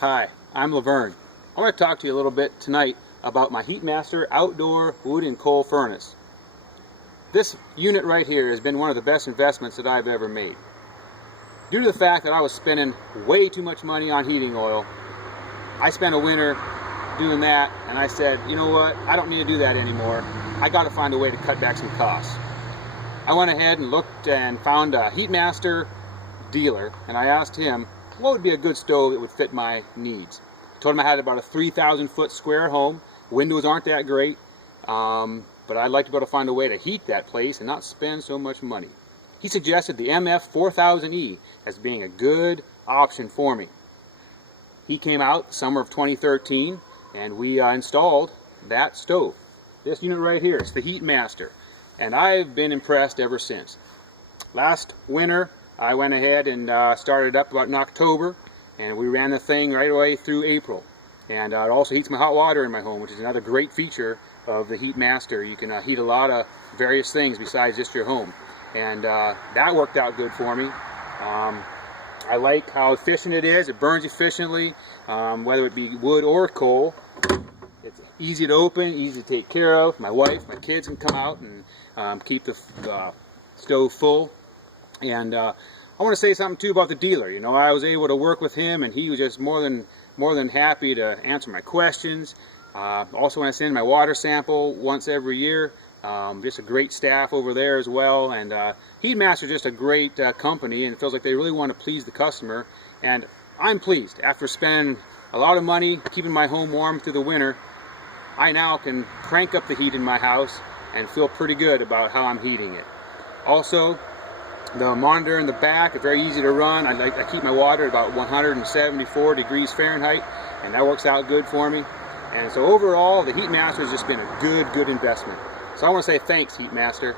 Hi, I'm Laverne. I want to talk to you a little bit tonight about my HeatMaster outdoor wood and coal furnace. This unit right here has been one of the best investments that I've ever made. Due to the fact that I was spending way too much money on heating oil, I spent a winter doing that, and I said, you know what, I don't need to do that anymore. I got to find a way to cut back some costs. I went ahead and looked and found a HeatMaster dealer, and I asked him what would be a good stove that would fit my needs. I told him I had about a 3,000 foot square home. Windows aren't that great, but I'd like to be able to find a way to heat that place and not spend so much money. He suggested the MF 4000E as being a good option for me. He came out summer of 2013 and we installed that stove. This unit right here, it's the HeatMaster, and I've been impressed ever since. Last winter I went ahead and started up about in October, and we ran the thing right away through April. And it also heats my hot water in my home, which is another great feature of the HeatMaster. You can heat a lot of various things besides just your home. And that worked out good for me. I like how efficient it is. It burns efficiently, whether it be wood or coal. It's easy to open, easy to take care of. My wife, my kids can come out and keep the stove full. And I want to say something too about the dealer. You know, I was able to work with him, and he was just more than happy to answer my questions. Also, when I send my water sample once every year, just a great staff over there as well. And HeatMaster is just a great company, and it feels like they really want to please the customer. And I'm pleased. After spending a lot of money keeping my home warm through the winter, I now can crank up the heat in my house and feel pretty good about how I'm heating it. Also, the monitor in the back is very easy to run. I keep my water at about 174 degrees Fahrenheit, and that works out good for me. And so overall, the HeatMaster has just been a good investment. So I want to say thanks, HeatMaster.